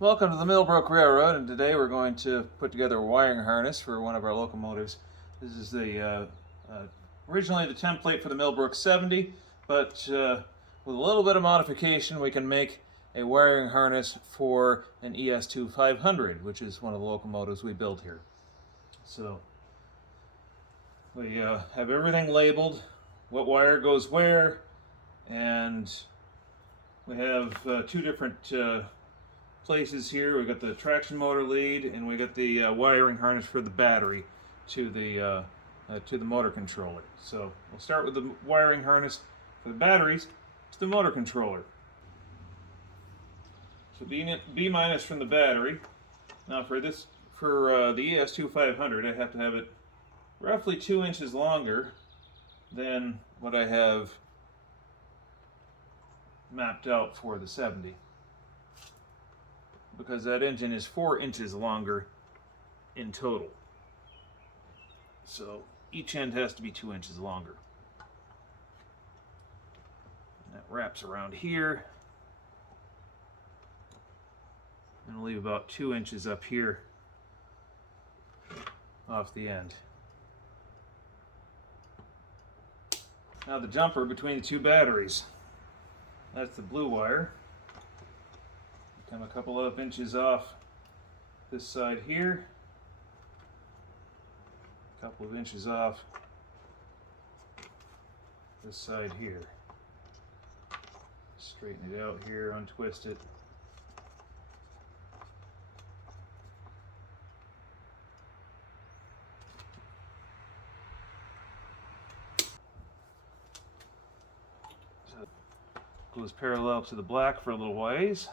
Welcome to the Millbrook Railroad, and today we're going to put together a wiring harness for one of our locomotives. This is originally the template for the Millbrook 70, but with a little bit of modification we can make a wiring harness for an ES2 500, which is one of the locomotives we build here. So we have everything labeled, what wire goes where, and we have two different places here. We got the traction motor lead, and we got the wiring harness for the battery to the motor controller. So we'll start with the wiring harness for the batteries to the motor controller. So B minus from the battery. Now for the ES2 500, I have to have it roughly 2 inches longer than what I have mapped out for the 70, because that engine is 4 inches longer in total. So each end has to be 2 inches longer. And that wraps around here. And I'll leave about 2 inches up here off the end. Now the jumper between the two batteries. That's the blue wire. Come a couple of inches off this side here, a couple of inches off this side here. Straighten it out here, untwist it. So it goes parallel to the black for a little ways.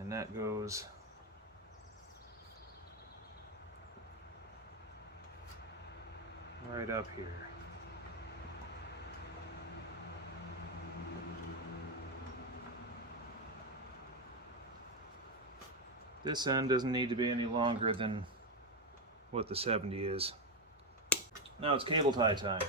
And that goes right up here. This end doesn't need to be any longer than what the 70 is. Now it's cable tie time.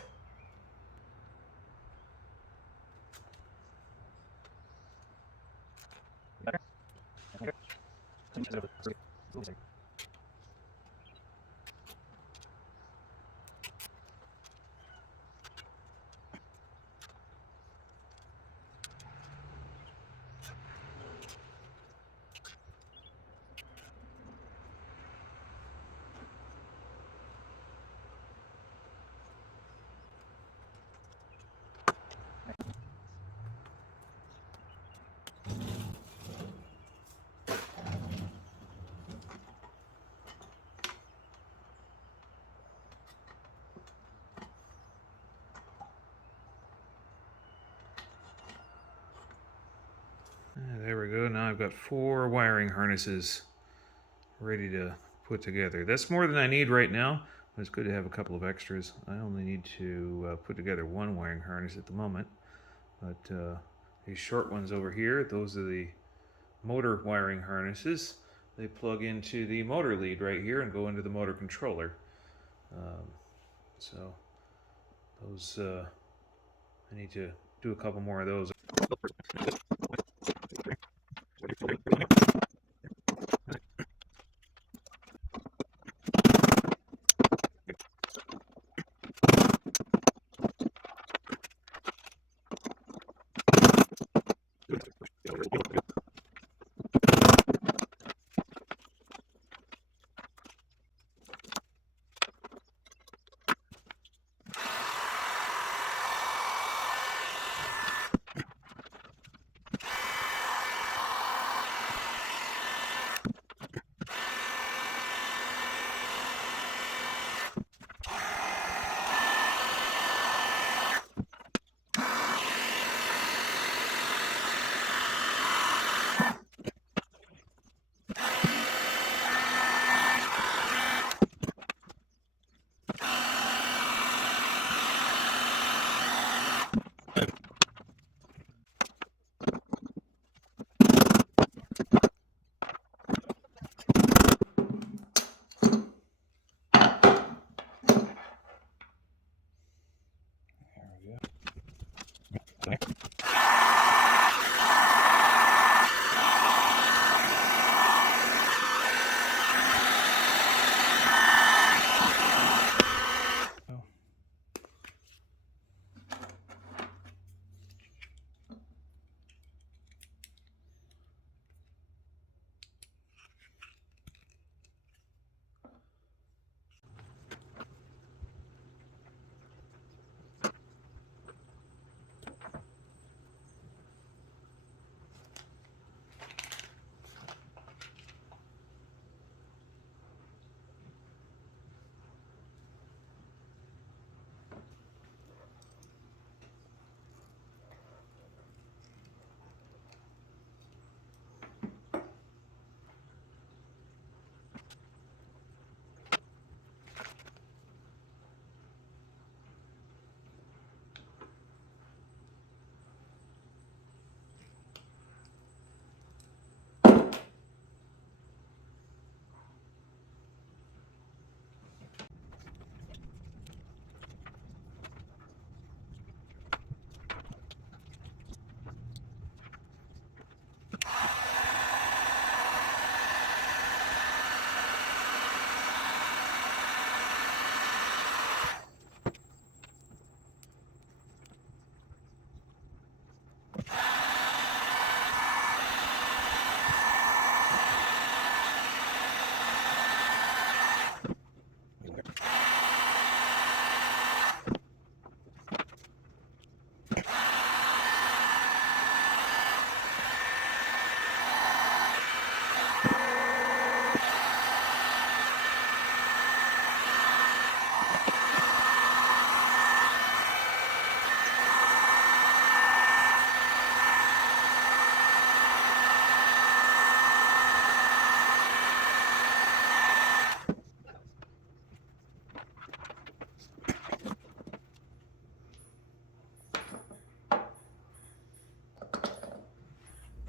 There we go. Now I've got 4 wiring harnesses ready to put together. That's more than I need right now, but it's good to have a couple of extras. I only need to put together 1 wiring harness at the moment, but these short ones over here, those are the motor wiring harnesses. They plug into the motor lead right here and go into the motor controller. So those, I need to do a couple more of those.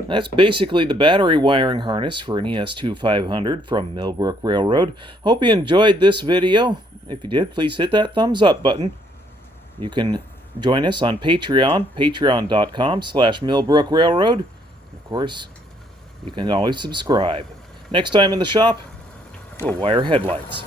That's basically the battery wiring harness for an ES2500 from Millbrook Railroad. Hope you enjoyed this video. If you did, please hit that thumbs up button. You can join us on Patreon, patreon.com/Millbrook Railroad. Of course, you can always subscribe. Next time in the shop, we'll wire headlights.